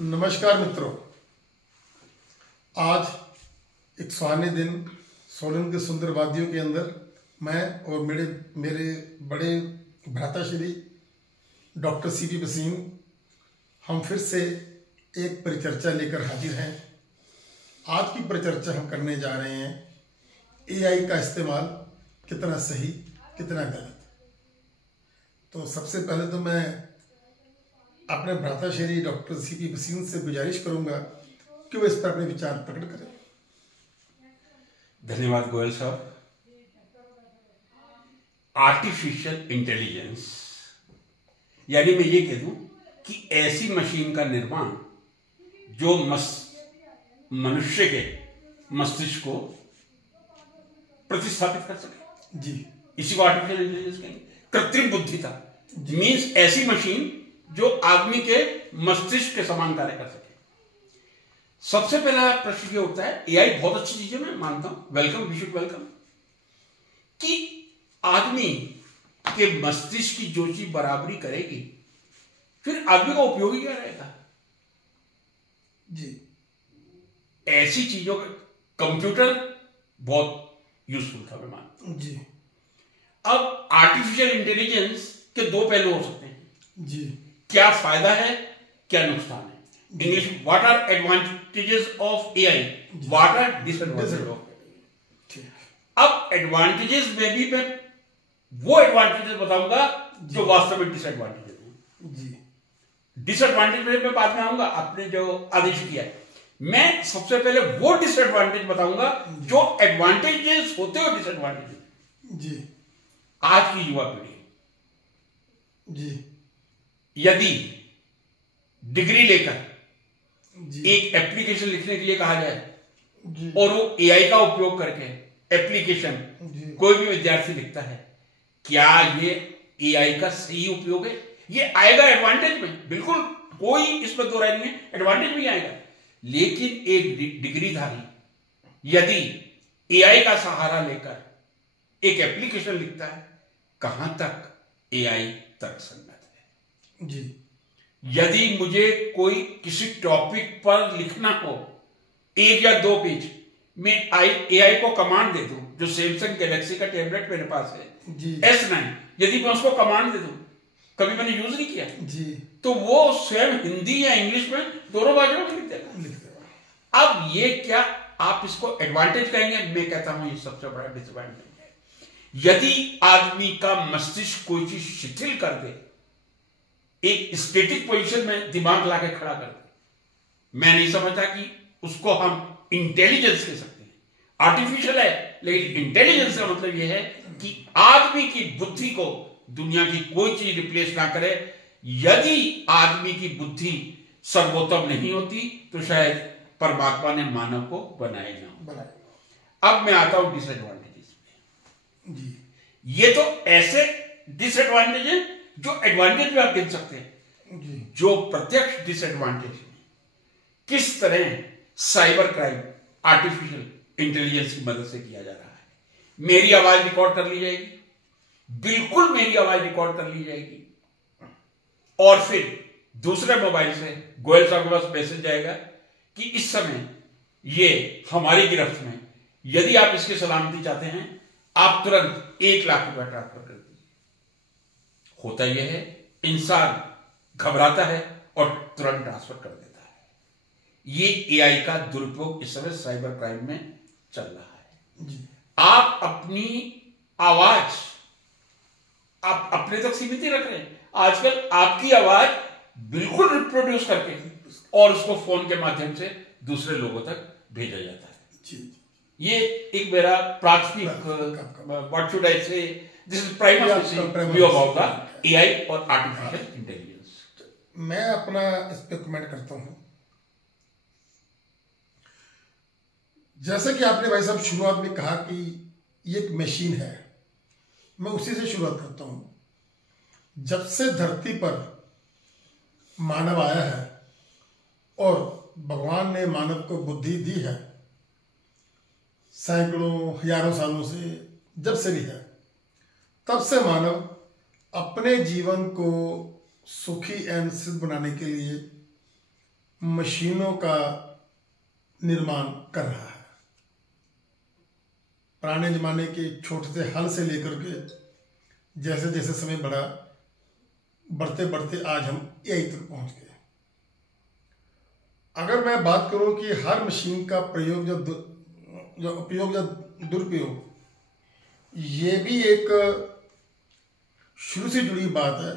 नमस्कार मित्रों। आज एक सुहाने दिन सोलन के सुंदर वादियों के अंदर मैं और मेरे बड़े भ्राताश्री डॉक्टर सीपी वसीम हम फिर से एक परिचर्चा लेकर हाजिर हैं। आज की परिचर्चा हम करने जा रहे हैं एआई का इस्तेमाल कितना सही कितना गलत। तो सबसे पहले तो मैं अपने भ्राताश्री डॉक्टर सीपी वसीम से गुजारिश करूंगा कि वो इस पर अपने विचार प्रकट करें। धन्यवाद गोयल साहब। आर्टिफिशियल इंटेलिजेंस यानी मैं ये कह दूं कि ऐसी मशीन का निर्माण जो मनुष्य के मस्तिष्क को प्रतिस्थापित कर सके, जी, इसी को आर्टिफिशियल इंटेलिजेंस कहेंगे। कृत्रिम बुद्धिता मीन्स ऐसी मशीन जो आदमी के मस्तिष्क के समान कार्य कर सके। सबसे पहला प्रश्न ये उठता है, एआई बहुत अच्छी चीज है, मैं मानता हूं, वेलकम, वी शुड वेलकम, कि आदमी के मस्तिष्क की जो चीज बराबरी करेगी फिर आदमी का उपयोग ही क्या रहेगा। जी, ऐसी चीजों का कंप्यूटर बहुत यूजफुल था, मैं मानता हूं। जी, अब आर्टिफिशियल इंटेलिजेंस के दो पहलू हो सकते हैं। जी, क्या फायदा है, क्या नुकसान है। English, what are advantages of AI, what are disadvantages of AI. अब एडवांटेजेस में भी मैं वो एडवांटेजेस बताऊंगा जो वास्तव में डिसएडवांटेजेस हैं। जी, डिसएडवांटेज में मैं बाद में आऊंगा, आपने जो आदेश किया है। मैं सबसे पहले वो डिसएडवांटेज बताऊंगा जो एडवांटेजेस होते हो डिसएडवांटेजेस। जी, आज की युवा पीढ़ी, जी, यदि डिग्री लेकर जी, एक एप्लीकेशन लिखने के लिए कहा जाए जी, और वो एआई का उपयोग करके एप्लीकेशन जी, कोई भी विद्यार्थी लिखता है, क्या ये एआई का सही उपयोग है? ये आएगा एडवांटेज में, बिल्कुल कोई इसमें दो राय नहीं है, एडवांटेज में आएगा। लेकिन एक डिग्रीधारी यदि एआई का सहारा लेकर एक एप्लीकेशन लिखता है, कहां तक एआई तर्कसंगत है? जी, यदि मुझे कोई किसी टॉपिक पर लिखना हो, 1 या 2 पेज, मैं एआई को कमांड दे दूं, जो सैमसंग गैलेक्सी का टैबलेट मेरे पास है, जी, S9, यदि मैं उसको कमांड दे दूं, कभी मैंने यूज नहीं किया, जी, तो वो स्वयं हिंदी या इंग्लिश में दोनों भाषाओं में लिख देगा। अब ये क्या आप इसको एडवांटेज कहेंगे? मैं कहता हूं ये सबसे बड़ा डिसएडवांटेज है। यदि आदमी का मस्तिष्क कोई चीज शिथिल कर दे, एक स्टैटिक पोजीशन में दिमाग लाके खड़ा कर दे, मैं नहीं समझता कि उसको हम इंटेलिजेंस कह सकते हैं। आर्टिफिशियल है, लेकिन इंटेलिजेंस का मतलब यह है कि आदमी की बुद्धि को दुनिया की कोई चीज रिप्लेस ना करे। यदि आदमी की बुद्धि सर्वोत्तम नहीं होती तो शायद परमात्मा ने मानव को बनाया ना। अब मैं आता हूं डिसएडवांटेजेस में। जी, ये तो ऐसे डिसएडवांटेज है जो एडवांटेज में आप गिन सकते हैं। जी, जो प्रत्यक्ष डिसएडवांटेज है, किस तरह साइबर क्राइम आर्टिफिशियल इंटेलिजेंस की मदद से किया जा रहा है। मेरी आवाज रिकॉर्ड कर ली जाएगी, बिल्कुल मेरी आवाज रिकॉर्ड कर ली जाएगी, और फिर दूसरे मोबाइल से गोयल साहब के पास मैसेज जाएगा कि इस समय ये हमारी गिरफ्त में, यदि आप इसकी सलामती चाहते हैं आप तुरंत 1 लाख रुपया ट्रांसफर कर दीजिए। होता यह है, इंसान घबराता है और तुरंत ट्रांसफर कर देता है। ये एआई का दुरुपयोग इस समय साइबर क्राइम में चल रहा है। जी, आप अपनी आवाज आप अपने तक सीमित ही रख रहे हैं। आजकल आपकी आवाज बिल्कुल रिप्रोड्यूस करके और उसको फोन के माध्यम से दूसरे लोगों तक भेजा जाता है। जी, ये एक मेरा प्राथमिक, व्हाट शुड आई से, this is primary view about the AI और आर्टिफिशियल इंटेलिजेंस। मैं अपना इस पे कमेंट करता हूं। जैसा कि आपने भाई साहब शुरुआत में कहा कि ये एक मशीन है, मैं उसी से शुरुआत करता हूं। जब से धरती पर मानव आया है और भगवान ने मानव को बुद्धि दी है, सैकड़ों हजारों सालों से, जब से भी है, तब से मानव अपने जीवन को सुखी एवं सिद्ध बनाने के लिए मशीनों का निर्माण कर रहा है। पुराने जमाने के छोटे से हल से लेकर के जैसे जैसे समय बढ़ा, बढ़ते बढ़ते आज हम एआई तक पहुंच गए। अगर मैं बात करूं कि हर मशीन का प्रयोग या उपयोग या दुरुपयोग, ये भी एक शुरू से जुड़ी बात है।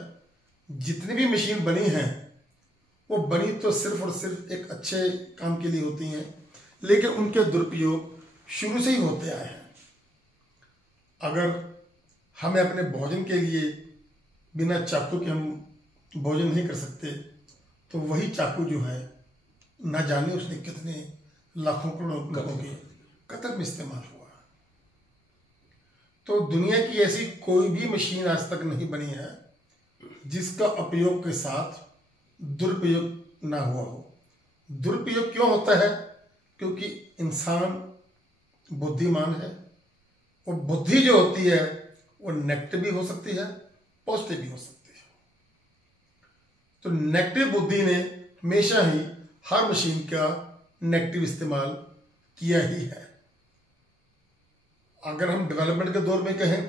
जितनी भी मशीन बनी हैं वो बनी तो सिर्फ और सिर्फ एक अच्छे काम के लिए होती हैं, लेकिन उनके दुरुपयोग शुरू से ही होते आए हैं। अगर हमें अपने भोजन के लिए बिना चाकू के हम भोजन नहीं कर सकते, तो वही चाकू जो है ना जाने उसने कितने लाखों करोड़ों लोगों के कत्ल में इस्तेमाल हुआ। तो दुनिया की ऐसी कोई भी मशीन आज तक नहीं बनी है जिसका उपयोग के साथ दुरुपयोग ना हुआ हो। दुरुपयोग क्यों होता है? क्योंकि इंसान बुद्धिमान है, और बुद्धि जो होती है वो नेगेटिव भी हो सकती है, पॉजिटिव भी हो सकती है। तो नेगेटिव बुद्धि ने हमेशा ही हर मशीन का नेगेटिव इस्तेमाल किया ही है। अगर हम डेवलपमेंट के दौर में कहें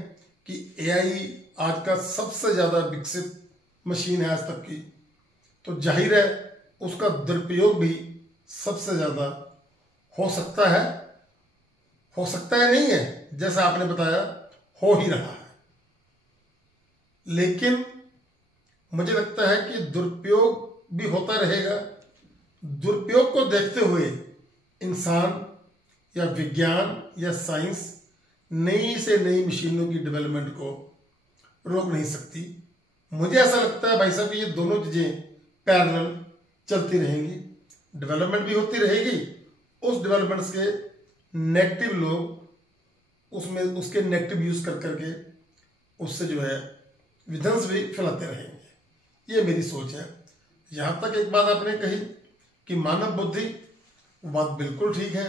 कि एआई आज का सबसे ज्यादा विकसित मशीन है आज तक की, तो जाहिर है उसका दुरुपयोग भी सबसे ज्यादा हो सकता है नहीं है, जैसा आपने बताया हो ही रहा है। लेकिन मुझे लगता है कि दुरुपयोग भी होता रहेगा। दुरुपयोग को देखते हुए इंसान या विज्ञान या साइंस नई से नई मशीनों की डेवलपमेंट को रोक नहीं सकती। मुझे ऐसा लगता है भाई साहब कि ये दोनों चीजें पैरेलल चलती रहेंगी, डेवलपमेंट भी होती रहेगी, उस डेवलपमेंट्स के नेगेटिव लोग उसमें उसके नेगेटिव यूज कर करके उससे जो है विध्वंस भी फैलाते रहेंगे। ये मेरी सोच है। यहां तक एक बात आपने कही कि मानव बुद्धि, वो बात बिल्कुल ठीक है।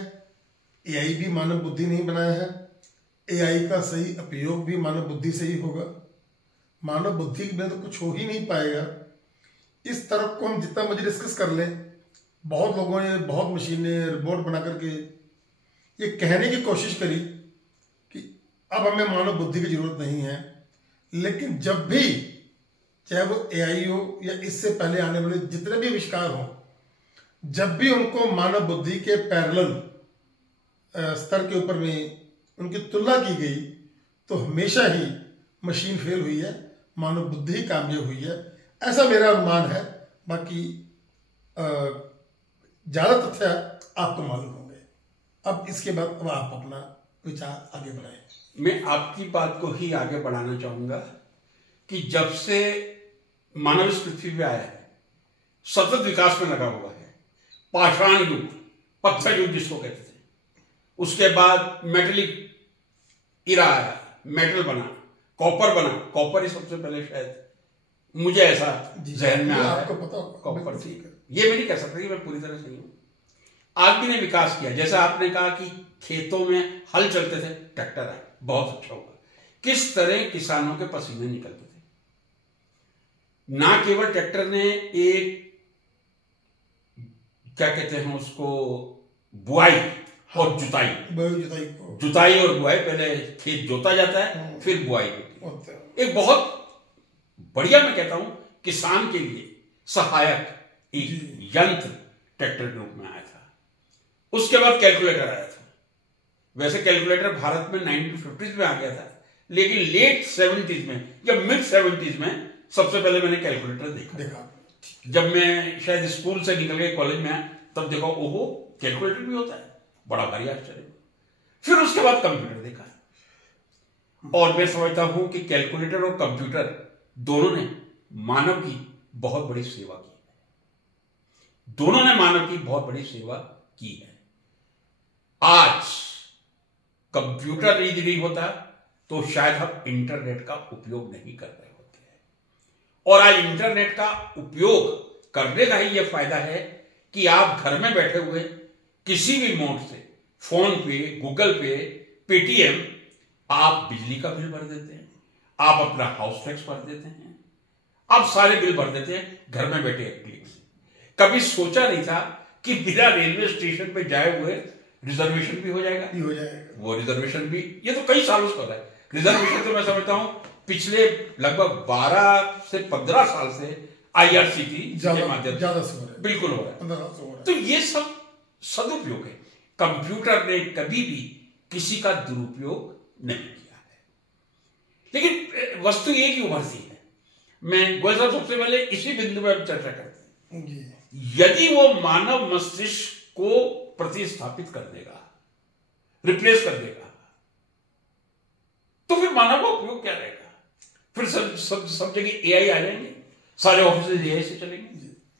एआई भी मानव बुद्धि नहीं बनाया है, एआई का सही उपयोग भी मानव बुद्धि से ही होगा। मानव बुद्धि के बिना तो कुछ हो ही नहीं पाएगा। इस तरफ को हम जितना मुझे डिस्कस कर लें, बहुत लोगों ने बहुत मशीनें रोबोट बना करके ये कहने की कोशिश करी कि अब हमें मानव बुद्धि की जरूरत नहीं है। लेकिन जब भी, चाहे वो एआई हो या इससे पहले आने वाले जितने भी आविष्कार हो, जब भी उनको मानव बुद्धि के पैरेलल स्तर के ऊपर में उनकी तुलना की गई, तो हमेशा ही मशीन फेल हुई है, मानव बुद्धि ही कामयाब हुई है, ऐसा मेरा अनुमान है। बाकी ज्यादा तथ्य आपको मालूम होंगे। अब इसके बाद अब आप अपना विचार आगे बढ़ाएं। मैं आपकी बात को ही आगे बढ़ाना चाहूंगा कि जब से मानव इस पृथ्वी पे आया है, सतत विकास में लगा हुआ है। पाषाण युग, पत्थर युग जिसको कहते थे, उसके बाद मेटलिक इरा आया, मेटल बना, कॉपर बना। कॉपर ही सबसे पहले शायद मुझे ऐसा जहन में आया, आपको पता होगा कॉपर थी। ये मैं नहीं कह सकता कि मैं पूरी तरह सही हूं। आदमी ने विकास किया, जैसा आपने कहा कि खेतों में हल चलते थे, ट्रैक्टर आए, बहुत अच्छा हुआ। किस तरह किसानों के पसीने निकलते थे। ना केवल ट्रैक्टर ने एक क्या कहते हैं उसको, बुआई और जुताई और बुआई, पहले खेत जोता जाता है फिर बुआई होती है। एक बहुत बढ़िया, मैं कहता हूं, किसान के लिए सहायक एक यंत्र ट्रैक्टर के रूप में आया था। उसके बाद कैलकुलेटर आया था। वैसे कैलकुलेटर भारत में 1950s में आ गया था, लेकिन लेट 70s में या मिड 70s में सबसे पहले मैंने कैलकुलेटर देखा। जब मैं शायद स्कूल से निकल के कॉलेज में आया, तब देखा ओहो कैलकुलेटर भी होता है, बड़ा भारी आश्चर्य। फिर उसके बाद कंप्यूटर देखा, और मैं समझता हूं कि कैलकुलेटर और कंप्यूटर दोनों ने मानव की बहुत बड़ी सेवा की है। दोनों ने मानव की बहुत बड़ी सेवा की है। आज कंप्यूटर यदि नहीं होता तो शायद हम इंटरनेट का उपयोग नहीं कर रहे होते हैं। और आज इंटरनेट का उपयोग करने का ही यह फायदा है कि आप घर में बैठे हुए किसी भी मोड से, फोन पे, गूगल पे, पेटीएम, आप बिजली का बिल भर देते हैं, आप अपना हाउस टैक्स भर देते हैं, आप सारे बिल भर देते हैं घर में बैठे क्लिक से। कभी सोचा नहीं था कि बिना रेलवे स्टेशन पे जाए हुए रिजर्वेशन भी हो जाएगा। हो जाएगा वो रिजर्वेशन भी, ये तो कई सालों से हो रहा है रिजर्वेशन। तो मैं समझता हूं पिछले लगभग 12 से 15 साल से IRCTC के माध्यम से बिल्कुल हो रहा है। तो ये सब सदुपयोग है। कंप्यूटर ने कभी भी किसी का दुरुपयोग नहीं किया है, लेकिन वस्तु एक ही उभरती है। मैं गोयल साहब सबसे पहले इसी बिंदु पर चर्चा करते हैं। यदि वो मानव मस्तिष्क को प्रतिस्थापित कर देगा, रिप्लेस कर देगा, तो फिर मानव का उपयोग क्या रहेगा? फिर सब जगह AI आ जाएंगे, सारे ऑफिस AI से चलेंगे।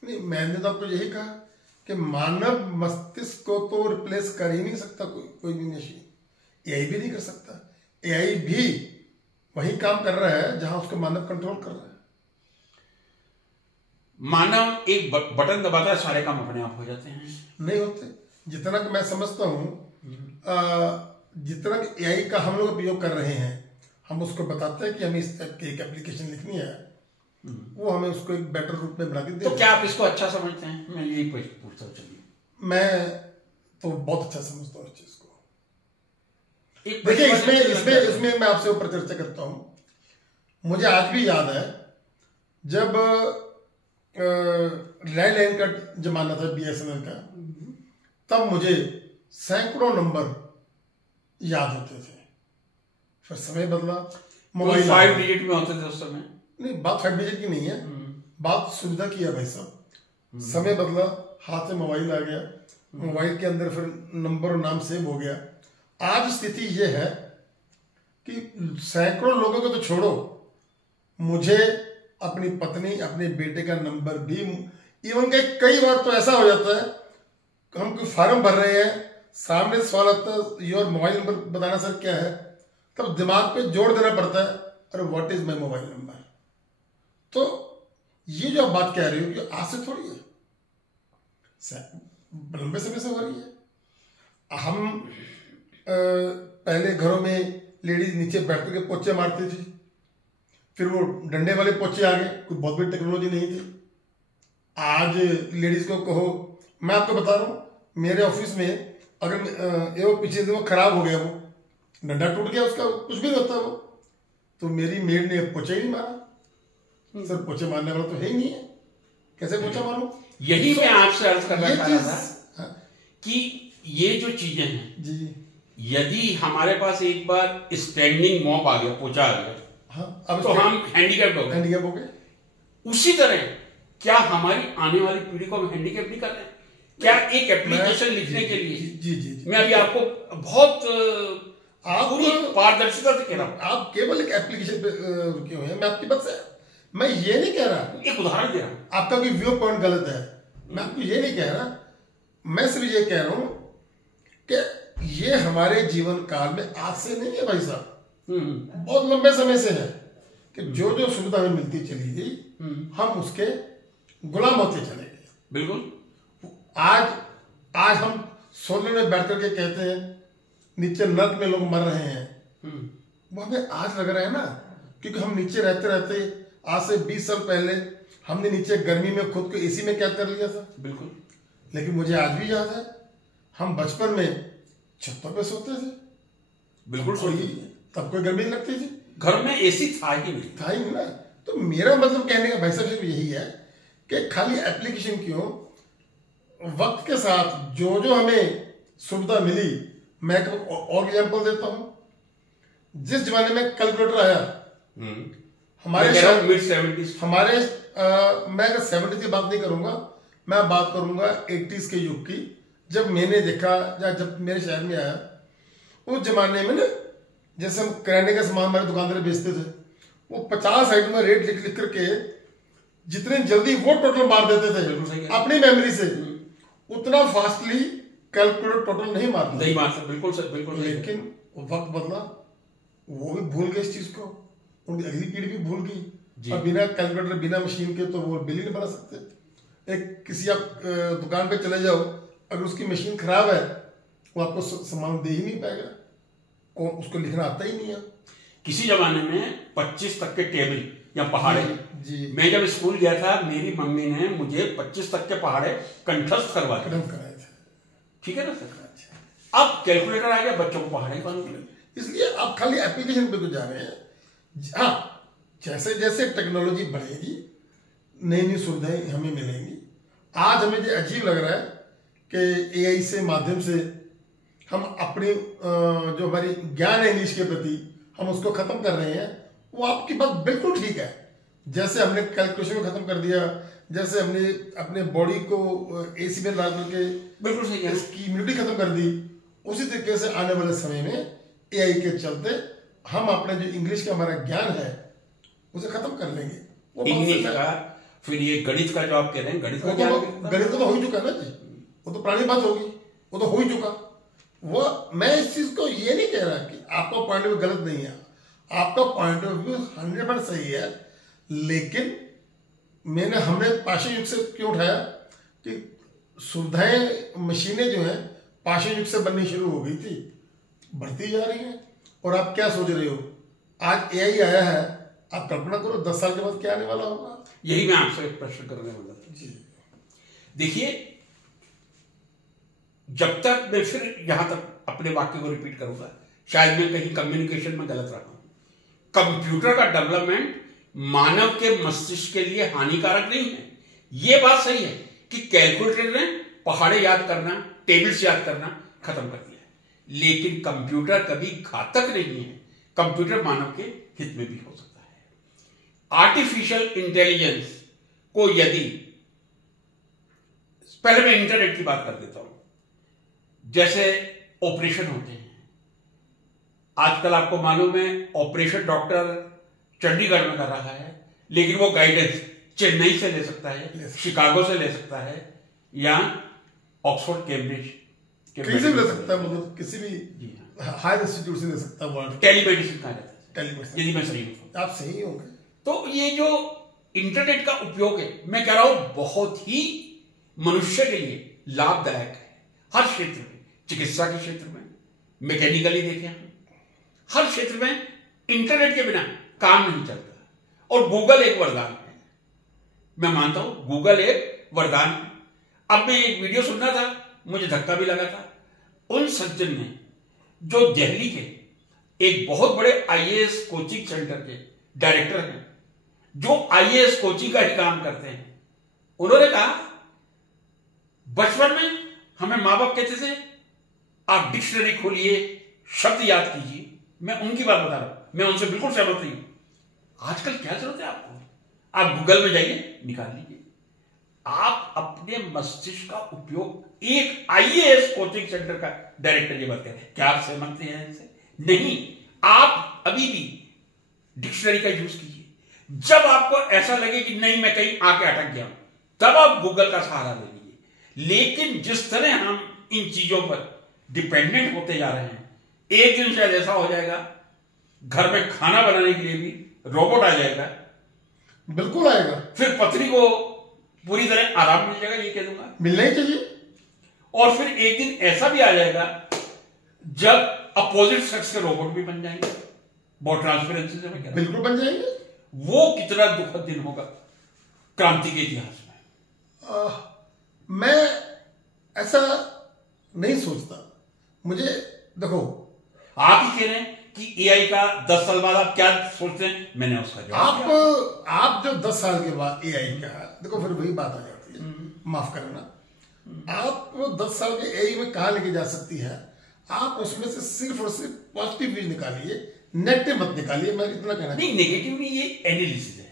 नहीं, मैंने तो आपको यही कहा कि मानव मस्तिष्क को तो रिप्लेस कर ही नहीं सकता कोई भी मशीन। AI भी नहीं कर सकता। AI भी वही काम कर रहा है जहां उसको मानव कंट्रोल कर रहा है। मानव एक बटन दबाता है, सारे काम अपने आप हो जाते हैं। नहीं होते। जितना कि मैं समझता हूं, जितना कि AI का हम लोग उपयोग कर रहे हैं, हम उसको बताते हैं कि हमें इस टाइप की एक एप्लीकेशन लिखनी है, वो हमें उसको एक बेटर रूप में बना के दे। तो क्या आप इसको अच्छा समझते हैं? मैं यही पूछता हूँ। चलिए, मैं तो बहुत अच्छा समझता हूँ इस चीज को। देखिए, इसमें मैं आपसे ऊपर चर्चा करता हूं। मुझे आज भी याद है जब लैंडलाइन का जमाना था BSNL का, तब मुझे सैकड़ों नंबर याद होते थे। फिर समय बदला, मोबाइल 5 डिजिट में होते थे उस समय। नहीं, बात 5 डिजिट की नहीं है, बात सुविधा की है भाई साहब। समय बदला, हाथ में मोबाइल आ गया, मोबाइल के अंदर फिर नंबर और नाम सेव हो गया। आज स्थिति यह है कि सैकड़ों लोगों को तो छोड़ो, मुझे अपनी पत्नी, अपने बेटे का नंबर भी, इवन के कई बार तो ऐसा हो जाता है, हम कोई फॉर्म भर रहे हैं, सामने सवाल आता है योर मोबाइल नंबर बताना सर क्या है, तब दिमाग पे जोड़ देना पड़ता है, अरे what is my mobile number. तो ये जो आप बात कह रहे हो कि आज से थोड़ी है, लंबे समय से हो रही है। हम पहले घरों में लेडीज नीचे बैठ के पोछे मारती थी, फिर वो डंडे वाले पोछे आ गए, कोई बहुत बड़ी टेक्नोलॉजी नहीं थी। आज लेडीज को कहो, मैं आपको बता रहा हूँ, मेरे ऑफिस में अगर वो पीछे से वो खराब हो गया, वो डंडा टूट गया, उसका कुछ भी नहीं होता वो, तो मेरी मेड ने पोछा ही नहीं मारा। सर पोछे मारने वाला तो है ही नहीं है, कैसे पोछा मारूं? यही मैं आपसे अर्ज करना चाह रहा था कि ये जो चीजें हैं जी, यदि हमारे पास एक बार स्टैंडिंग मॉप आ गया, पोछा आ गया, अब तो हम हैंडीकैप हो गए। उसी तरह क्या हमारी आने वाली पीढ़ी को हम हैंडीकैप नहीं कर रहे हैं? क्या एक एप्लीकेशन लिखने के लिए जी, मैं अभी आपको बहुत पूरी पारदर्शिता से कह रहा हूं, आप केवल एक एप्लीकेशन पे रुके हुए हैं। मैं आपकी बात से, मैं ये नहीं कह रहा, एक उदाहरण दे रहा हूं, आपका कोई व्यू पॉइंट गलत है, मैं आपको ये नहीं कह रहा, मैं सिर्फ ये कह रहा हूं कि ये हमारे जीवन काल में आज से नहीं है भाई साहब, बहुत लंबे समय से है कि जो जो सुविधा हमें मिलती चली गई, हम उसके गुलाम होते चले गए। बिल्कुल। आज हम सोने में बैठ करके कहते हैं नीचे नर्क में लोग मर रहे हैं, वो हमें आज लग रहा है ना, क्योंकि हम नीचे रहते रहते आज से 20 साल पहले हमने नीचे गर्मी में खुद को एसी में कैद कर लिया था। बिल्कुल। लेकिन मुझे आज भी याद है, हम बचपन में छतों पे सोते थे। बिल्कुल सोते थे, तब कोई गर्मी नहीं लगती थी, घर में एसी था ही नहीं ना। तो मेरा मतलब कहने का भाई साहब सिर्फ यही है कि खाली एप्लीकेशन क्यों, वक्त के साथ जो जो हमें सुविधा मिली, मैं और एग्जाम्पल देता हूं। जिस जमाने में कैलकुलेटर आया, हमारे मिड-70s, मैं अगर 70 की बात नहीं करूंगा, मैं बात करूंगा 80s के युग की, जब मैंने देखा या जब मेरे शहर में आया, उस जमाने में ना, जैसे हम किराने का सामान हमारे दुकानदार बेचते थे, वो 50 साइड में रेट लिख करके जितने जल्दी वो टोटल मार देते थे अपनी मेमोरी से, उतना फास्टली कैलकुलेटर टोटल नहीं मारता। बिल्कुल सर, बिल्कुल। लेकिन वक्त बदला, वो भी भूल गए इस चीज को, उनकी अगली पीढ़ी भी भूल गई। अब बिना कैलकुलेटर, बिना मशीन के तो वो बिल ही नहीं बना सकते। एक किसी आप दुकान पे चले जाओ, अगर उसकी मशीन खराब है, वो आपको सामान दे ही नहीं पाएगा, उसको लिखना आता ही नहीं है। किसी जमाने में 25 तक के टेबल या पहाड़े जी। मैं जब स्कूल गया था, मेरी मम्मी ने मुझे 25 तक के पहाड़े कंठस्थ करवा दिए थे। ठीक है ना सर? अब कैलकुलेटर आ गया, बच्चों को पहाड़े पाने, इसलिए आप खाली एप्लीकेशन पे तो जा रहे हैं। हाँ, जैसे जैसे टेक्नोलॉजी बढ़ेगी नई नई सुविधाएं हमें मिलेंगी। आज हमें ये अजीब लग रहा है कि एआई से माध्यम से हम अपनी जो हमारी ज्ञान है इंग्लिश के प्रति, हम उसको खत्म कर रहे हैं। वो आपकी बात बिल्कुल ठीक है। जैसे हमने कैलकुलेशन को खत्म कर दिया, जैसे हमने अपने बॉडी को एसी में डाल करके बिल्कुल सही है, इसकी इम्यूनिटी खत्म कर दी, उसी तरीके से आने वाले समय में एआई के चलते हम अपने जो इंग्लिश का हमारा ज्ञान है उसे खत्म कर लेंगे। इंग्लिश का, फिर ये गणित का जो आप कह रहे हैं, गणित का गणित तो हो ही चुका ना जी, वो तो पुरानी बात होगी, वो तो हो ही चुका। वो मैं इस चीज को ये नहीं कह रहा कि आपका पॉइंट ऑफ व्यू गलत नहीं है, आपका पॉइंट ऑफ व्यू 100% सही है, लेकिन हमने पाषाण युग से क्यों उठाया कि सुविधाएं, मशीनें जो है पाषाण युग से बननी शुरू हो गई थी, बढ़ती जा रही हैं। और आप क्या सोच रहे हो, आज एआई आया है, आप कल्पना करो 10 साल के बाद क्या आने वाला होगा। यही मैं आपसे एक प्रश्न करने वाला था जी। देखिए, जब तक मैं फिर यहां तक अपने वाक्य को रिपीट करूंगा, शायद मैं कहीं कम्युनिकेशन में गलत रहा हूं। कंप्यूटर का डेवलपमेंट मानव के मस्तिष्क के लिए हानिकारक नहीं है। यह बात सही है कि कैलकुलेटर ने पहाड़े याद करना, टेबल्स याद करना खत्म कर दिया है, लेकिन कंप्यूटर कभी घातक नहीं है। कंप्यूटर मानव के हित में भी हो सकता है। आर्टिफिशियल इंटेलिजेंस को यदि, पहले मैं इंटरनेट की बात कर देता हूं। जैसे ऑपरेशन होते हैं, आजकल आपको मालूम है ऑपरेशन डॉक्टर चंडीगढ़ में कर रहा है, लेकिन वो गाइडेंस चेन्नई से ले सकता है, शिकागो से ले सकता है, या ऑक्सफोर्ड, कैम्ब्रिज कहीं से ले सकता है, मतलब किसी भी हाई इंस्टीट्यूट से ले सकता है। टेलीमेडिसिन कहा जाता है, टेलीमेडिसिन, यदि मैं सही हूं। आप सही होंगे। तो ये जो इंटरनेट का उपयोग है, मैं कह रहा हूं बहुत ही मनुष्य के लिए लाभदायक है। हर क्षेत्र में, चिकित्सा के क्षेत्र में, मैकेनिकली देखें हम, हर क्षेत्र में इंटरनेट के बिना काम नहीं चलता। और गूगल एक वरदान है, मैं मानता हूं गूगल एक वरदान है। अब मैं एक वीडियो सुन रहा था, मुझे धक्का भी लगा था। उन सज्जन ने, जो दिल्ली के एक बहुत बड़े आईएएस कोचिंग सेंटर के डायरेक्टर हैं, जो आईएएस कोचिंग का ही काम करते हैं, उन्होंने कहा बचपन में हमें मां बाप कहते थे आप डिक्शनरी खोलिए, शब्द याद कीजिए। मैं उनकी बात बता रहा हूं, मैं उनसे बिल्कुल सहमत नहीं हूं। आजकल क्या जरूरत है आपको, आप गूगल में जाइए, निकाल लीजिए। आप अपने मस्तिष्क का उपयोग, एक आईएएस कोचिंग सेंटर का डायरेक्टर ये बात कह रहे हैं, क्या आप सहमत हैं इनसे? नहीं, आप अभी भी डिक्शनरी का यूज कीजिए। जब आपको ऐसा लगे कि नहीं मैं कहीं आके अटक गया हूं, तब आप गूगल का सहारा ले लीजिए। लेकिन जिस तरह हम इन चीजों पर डिपेंडेंट होते जा रहे हैं, एक दिन शायद ऐसा हो जाएगा घर में खाना बनाने के लिए भी रोबोट आ जाएगा। बिल्कुल आएगा। फिर पत्नी को पूरी तरह आराम मिल जाएगा, ये कह दूंगा, मिलना ही चाहिए। और फिर एक दिन ऐसा भी आ जाएगा जब अपोजिट सेक्स के रोबोट भी बन जाएंगे, बहुत ट्रांसपेरेंसी से मैं कह रहा हूं। बिल्कुल बन जाएंगे। वो कितना दुखद दिन होगा क्रांति के इतिहास में। मैं ऐसा नहीं सोचता। मुझे देखो, आप ही कह रहे हैं कि एआई का 10 साल बाद आप क्या सोचते हैं, मैंने उसका जवाब आप जो 10 साल के बाद एआई का, देखो फिर वही बात आ जाती है, माफ करना, आप 10 साल के एआई में कहां लेके जा सकती है। आप उसमें से सिर्फ और सिर्फ पॉजिटिव चीज निकालिए, नेगेटिव मत निकालिए। मैं इतना कहना नहीं, नेगेटिव नहीं, ये एनालिसिस है।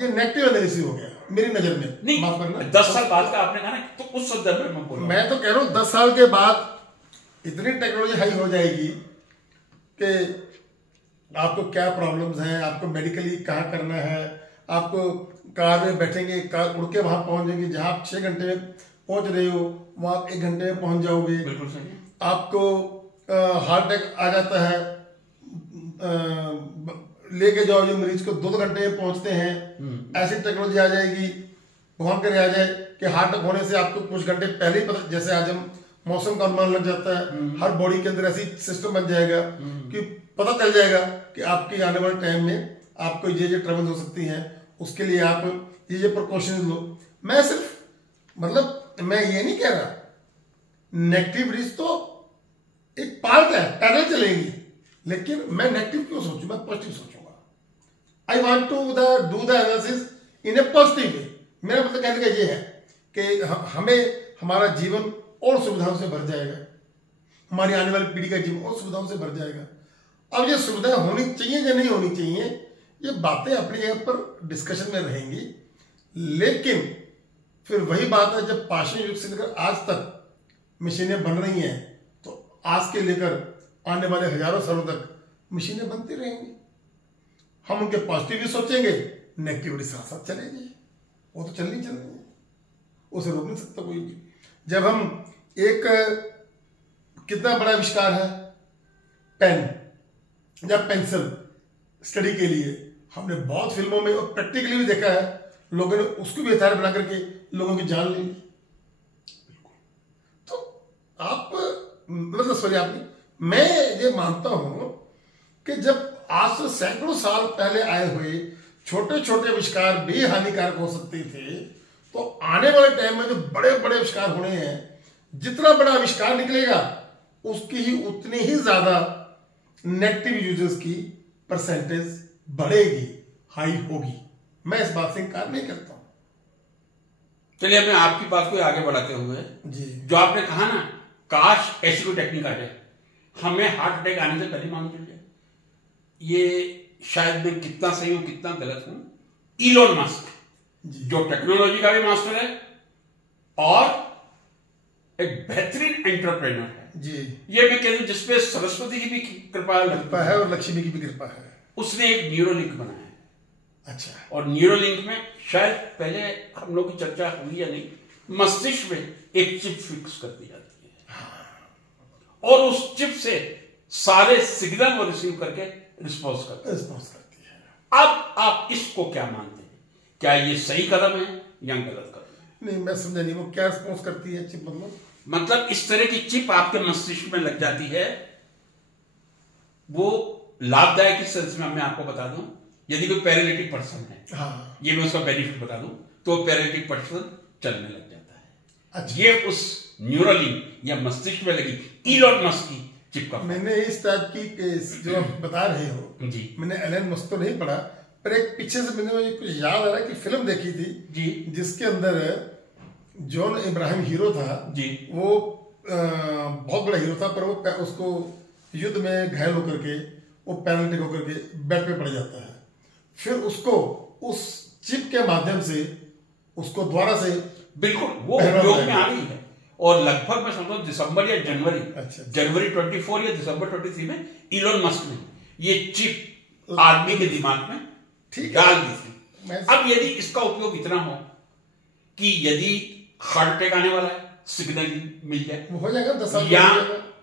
ये नेगेटिव एनालिसिस हो गया मेरी नजर में। नहीं, माफ करना, 10 साल बाद का आपने कहा ना, तो उस संदर्भ में मैं बोल रहा हूं। मैं तो कह रहा हूं 10 साल के बाद इतनी टेक्नोलॉजी हाई हो जाएगी कि आपको क्या प्रॉब्लम्स हैं, आपको मेडिकली कहाँ करना है, आपको कार में बैठेंगे, कार उड़ के वहां पहुंच जाएंगे, जहां आप 6 घंटे में पहुंच रहे हो वहां आप 1 घंटे में पहुंच जाओगे। बिल्कुल सही। आपको हार्ट अटैक आ जाता है, लेके जाओ जो मरीज को 2 घंटे में पहुंचते हैं। ऐसी टेक्नोलॉजी आ जाएगी, भगवान करे आ जाए कि हार्ट अटैक होने से आपको कुछ घंटे पहले ही पता, जैसे आज हम मौसम का अनुमान लग जाता है, हर बॉडी के अंदर ऐसी सिस्टम बन जाएगा कि पता चल जाएगा कि आपके आने वाले टाइम में आपको ये ट्रबल हो सकती हैं। उसके लिए आप ये प्रिकॉशन लो। मैं सिर्फ मतलब मैं ये नहीं कह रहा, नेगेटिव रीच तो एक पार्ट है, पैदल चलेंगी, लेकिन मैं नेगेटिव क्यों सोचूं, मैं पॉजिटिव सोचूंगा। I want to do the analysis in a positive way. मेरा मतलब कहने का ये है कि हमें हमारा जीवन और सुविधाओं से भर जाएगा, हमारी आने वाली पीढ़ी का जीवन और सुविधाओं से भर जाएगा। अब ये सुविधाएं होनी चाहिए या नहीं होनी चाहिए, ये बातें अपनी जगह पर डिस्कशन में रहेंगी, लेकिन फिर वही बात है, जब पाषाण युग से लेकर आज तक मशीनें बन रही हैं, तो आज के लेकर आने वाले हजारों सालों तक मशीनें बनती रहेंगी। हम उनके पॉजिटिव भी सोचेंगे, नेगेटिविटी साथ साथ चलेगी, वो तो चलनी है, उसे रोक नहीं सकता कोई भी। जब हम एक कितना बड़ा आविष्कार है पेन या पेंसिल, स्टडी के लिए हमने बहुत फिल्मों में और प्रैक्टिकली भी देखा है, लोगों ने उसको भी हथियार बना करके लोगों की जान ली। तो आप मतलब सॉरी आपने, मैं ये मानता हूं कि जब आज से सैकड़ों साल पहले आए हुए छोटे छोटे आविष्कार भी हानिकारक हो सकते थे, तो आने वाले टाइम में जो बड़े बड़े आविष्कार होने हैं, जितना बड़ा आविष्कार निकलेगा उसकी ही उतनी ही ज्यादा नेगेटिव यूजर्स की परसेंटेज बढ़ेगी, हाई होगी। मैं इस बात से इनकार नहीं करता हूं। चलिए मैं आपकी बात को आगे बढ़ाते हुए जी, जो आपने कहा ना, काश ऐसी कोई टेक्निक आ जाए, हमें हार्ट अटैक आने से पहले मालूम चल जाए, ये शायद मैं कितना सही हूं कितना गलत हूं। इलोन मस्क जो टेक्नोलॉजी का भी मास्टर है और एक बेहतरीन एंटरप्रेन्योर है जी, ये भी कहते हैं जिसपे सरस्वती की भी कृपा है और लक्ष्मी की भी कृपा है। उसने एक न्यूरोलिंक बनाया है। अच्छा, और न्यूरोलिंक में शायद पहले हम लोग की चर्चा हुई या नहीं, मस्तिष्क में एक चिप फिक्स कर दी जाती है और उस चिप से सारे सिग्नल वो रिसीव करके रिस्पॉन्स करती है। अब आप इसको क्या मानते हैं, क्या ये सही कदम है या गलत कदम है? नहीं, मैं समझा नहीं, वो क्या रिस्पॉन्स करती है चिप? मतलब इस तरह की चिप आपके मस्तिष्क में लग जाती है, वो लाभदायक इस सेंस में मैं आपको बता दूं, यदि कोई पैरालिटिक पर्सन है, हाँ, ये मैं उसका बेनिफिट बता दूं, तो पैरालिटिक पर्सन चलने लग जाता है। अच्छा, ये उस न्यूरोलिंक या मस्तिष्क में लगी इलॉन मस्क की चिप का। मैंने इस टाइप की जो आप बता रहे हो जी, मैंने एलन मस्क तो नहीं पढ़ा, पर एक पीछे से मैंने कुछ याद आ रहा है कि फिल्म देखी थी जी, जिसके अंदर जॉन इब्राहिम हीरो था जी, वो बहुत बड़ा हीरो था, पर वो उसको युद्ध में घायल होकर के वो पैरालिटिक होकर के बेड पे पड़ जाता है। फिर उसको उस चिप के माध्यम से उसको द्वारा से बिल्कुल वो उपयोग में आ गई है और लगभग मैं समझता हूँ दिसंबर या जनवरी, जनवरी 24 या दिसंबर 23 में इलोन मस्क ने ये चिप आदमी के दिमाग में डाल दी थी। अब यदि इसका उपयोग इतना हो कि यदि हार्ट अटैक आने वाला है, सिग्नल मिल जाए, वो हो जाएगा 10 साल, या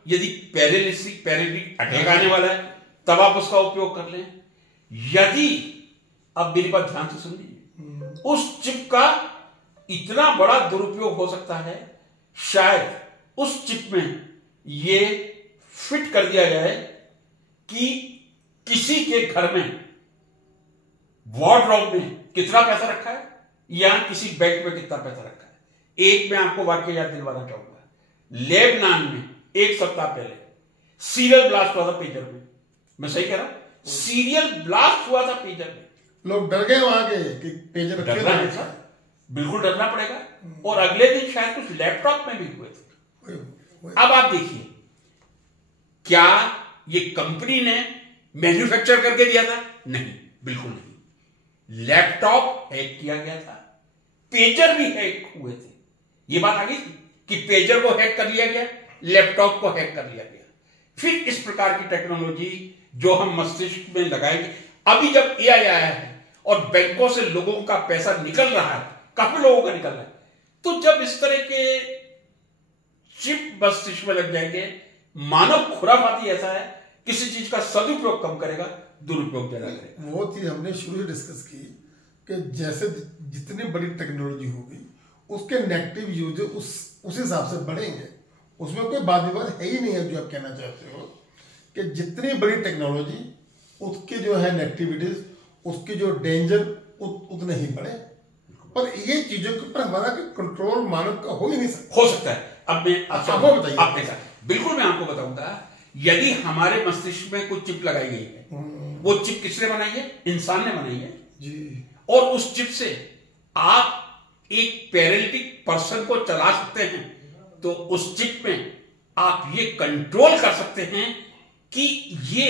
यदि पैरालिटिक अटैक आने वाला है तब आप उसका उपयोग कर लें। यदि अब मेरी बात ध्यान से सुन लीजिए, उस चिप का इतना बड़ा दुरुपयोग हो सकता है, शायद उस चिप में ये फिट कर दिया जाए कि किसी के घर में वार्डरोब में कितना पैसा रखा है या किसी बैंक में कितना पैसा रखा है। एक मैं आपको वाक्य याद दिलवाना चाहूंगा, लेबनान में एक सप्ताह पहले सीरियल ब्लास्ट हुआ था पेजर में, मैं सही कह रहा हूं, सीरियल ब्लास्ट हुआ था पेजर में, लोग डर गए वहां के कि पेजर बिल्कुल डरना पड़ेगा। और अगले दिन शायद कुछ लैपटॉप में भी हुए थे। अब आप देखिए, क्या ये कंपनी ने मैन्युफैक्चर करके दिया था? नहीं, बिल्कुल नहीं। लैपटॉप हैक किया गया था, पेजर भी हैक हुए थे। ये बात आ गई थी कि पेजर को हैक कर लिया गया, लैपटॉप को हैक कर लिया गया। फिर इस प्रकार की टेक्नोलॉजी जो हम मस्तिष्क में लगाएंगे, अभी जब एआई आया है और बैंकों से लोगों का पैसा निकल रहा है, काफी लोगों का निकल रहा है, तो जब इस तरह के चिप मस्तिष्क में लग जाएंगे, मानव खुराफाती ऐसा है, किसी चीज का सदुपयोग कम करेगा, दुरुपयोग ज्यादा करेगा। वो चीज हमने शुरू से डिस्कस की कि जैसे जितनी बड़ी टेक्नोलॉजी होगी उसके नेगेटिव यूज उस हिसाब से बढ़ेंगे, उसमें कोई बात विवाद है ही नहीं है। जो आप कहना चाहते हो कि जितनी बड़ी टेक्नोलॉजी उसके जो है नेगेटिविटीज, उसके जो डेंजर उतने ही बढ़े। पर ये चीजों के ऊपर हमारा कंट्रोल मानव का हो ही नहीं सकता। हो सकता है। अब मैं आपको बताइए, आपके साथ बिल्कुल मैं आपको बताऊंगा। यदि हमारे मस्तिष्क में कुछ चिप लगाई गई है, वो चिप किसने बनाई है? इंसान ने बनाई है जी। और उस चिप से आप एक पैरालिटिक पर्सन को चला सकते हैं, तो उस चिप में आप ये कंट्रोल कर सकते हैं कि ये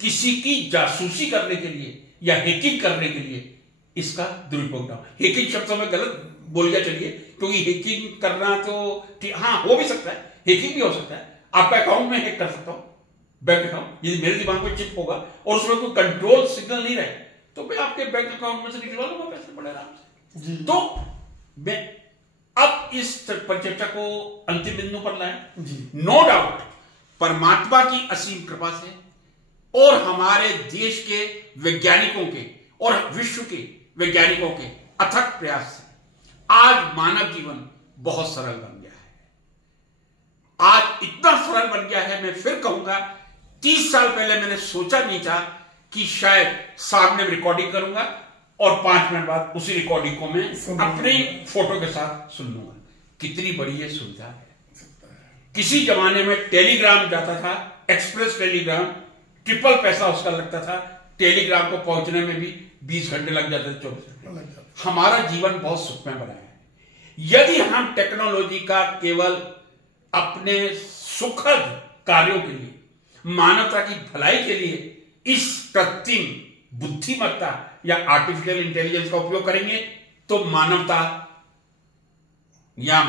किसी की जासूसी करने के लिए या हैकिंग करने के लिए इसका दुरुपयोग ना हो। हैकिंग शब्द में गलत बोल गया, चलिए, क्योंकि हैकिंग करना तो हाँ हो भी सकता है, हैकिंग भी हो सकता है। आपका अकाउंट में हैक कर सकता हूं, बैंक अकाउंट। यदि मेरे दिमाग में चिप होगा और उसमें कोई कंट्रोल सिग्नल नहीं रहे, तो मैं आपके बैंक अकाउंट में से निकलवा लूंगा पैसे बड़े आराम से। तो मैं अब इस परिचर्चा को अंतिम बिंदु पर लाए। नो डाउट परमात्मा की असीम कृपा से और हमारे देश के वैज्ञानिकों के और विश्व के वैज्ञानिकों के अथक प्रयास से आज मानव जीवन बहुत सरल बन गया है। आज इतना सरल बन गया है, मैं फिर कहूंगा 30 साल पहले मैंने सोचा नहीं था कि शायद सामने रिकॉर्डिंग करूंगा और 5 मिनट बाद उसी रिकॉर्डिंग को मैं अपनी फोटो के साथ सुन लूंगा। कितनी बड़ी ये सुविधा है। किसी जमाने में टेलीग्राम जाता था, एक्सप्रेस टेलीग्राम, ट्रिपल पैसा उसका लगता था। टेलीग्राम को पहुंचने में भी 20 घंटे लग जाते थे, 24 घंटे। हमारा जीवन बहुत सुखमय बना है। यदि हम टेक्नोलॉजी का केवल अपने सुखद कार्यों के लिए, मानवता की भलाई के लिए इस कृत्रिम बुद्धिमत्ता या आर्टिफिशियल इंटेलिजेंस का उपयोग करेंगे, तो मानवता या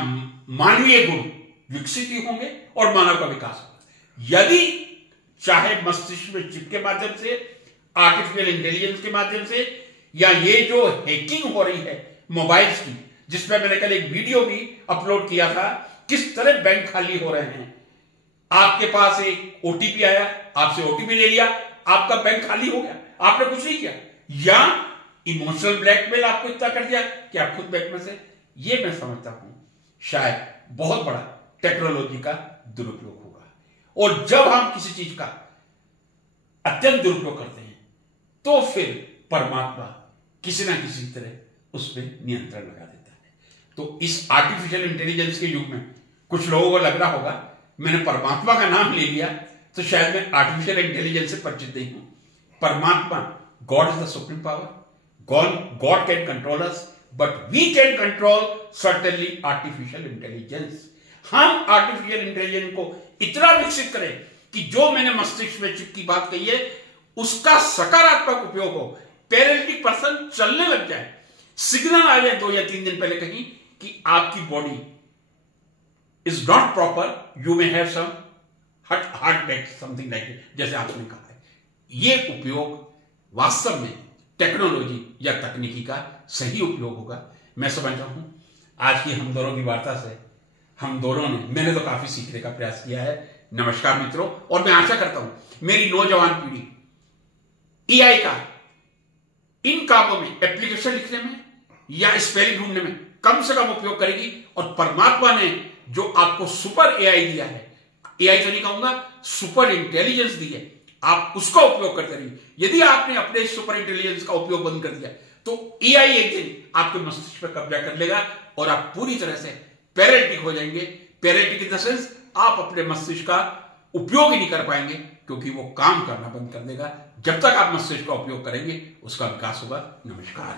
मानवीय गुण विकसित ही होंगे और मानव का विकास होगा। यदि चाहे मस्तिष्क में चिप के माध्यम से, आर्टिफिशियल इंटेलिजेंस के माध्यम से, या ये जो हैकिंग हो रही है मोबाइल्स की, जिसमें मैंने कल एक वीडियो भी अपलोड किया था, किस तरह बैंक खाली हो रहे हैं। आपके पास एक ओटीपी आया, आपसे ओटीपी ले लिया, आपका बैंक खाली हो गया, आपने कुछ नहीं किया। या इमोशनल ब्लैकमेल आपको इतना कर दिया कि आप खुद बैंक में से। ये मैं समझता हूं शायद बहुत बड़ा टेक्नोलॉजी का दुरुपयोग होगा। और जब हम किसी चीज का अत्यंत दुरुपयोग करते हैं, तो फिर परमात्मा किसी ना किसी तरह उस पर नियंत्रण लगा देता है। तो इस आर्टिफिशियल इंटेलिजेंस के युग में कुछ लोगों को लग रहा होगा मैंने परमात्मा का नाम ले लिया तो शायद मैं आर्टिफिशियल इंटेलिजेंस से परिचित नहीं हूं। परमात्मा, God is the supreme power, God can control us, but we can control certainly artificial intelligence. हम आर्टिफिशियल इंटेलिजेंस को इतना विकसित करें कि जो मैंने मस्तिष्क में चिप की बात कही है उसका सकारात्मक उपयोग हो, पैरालिटिक पर्सन चलने लग जाए, सिग्नल आ जाए 2 या 3 दिन पहले कहीं कि आपकी body is not proper, you may have some heart attack, something like it, जैसे आपने कहा है। यह उपयोग वास्तव में टेक्नोलॉजी या तकनीकी का सही उपयोग होगा। मैं समझ रहा हूं आज की हम दोनों की वार्ता से हम दोनों ने, मैंने तो काफी सीखने का प्रयास किया है। नमस्कार मित्रों, और मैं आशा करता हूं मेरी नौजवान पीढ़ी एआई का इन कामों में, एप्लीकेशन लिखने में या स्पेलिंग ढूंढने में कम से कम उपयोग करेगी। और परमात्मा ने जो आपको सुपर एआई दिया है, एआई तो नहीं कहूंगा, सुपर इंटेलिजेंस दी है, आप उसका उपयोग करते रहिए। यदि आपने अपने सुपर इंटेलिजेंस का उपयोग बंद कर दिया तो एआई एक दिन आपके मस्तिष्क पर कब्जा कर लेगा और आप पूरी तरह से पैरालिटिक हो जाएंगे। पैरालिटिक इन द सेंस आप अपने मस्तिष्क का उपयोग ही नहीं कर पाएंगे, क्योंकि वो काम करना बंद कर देगा। जब तक आप मस्तिष्क का उपयोग करेंगे उसका विकास होगा। नमस्कार।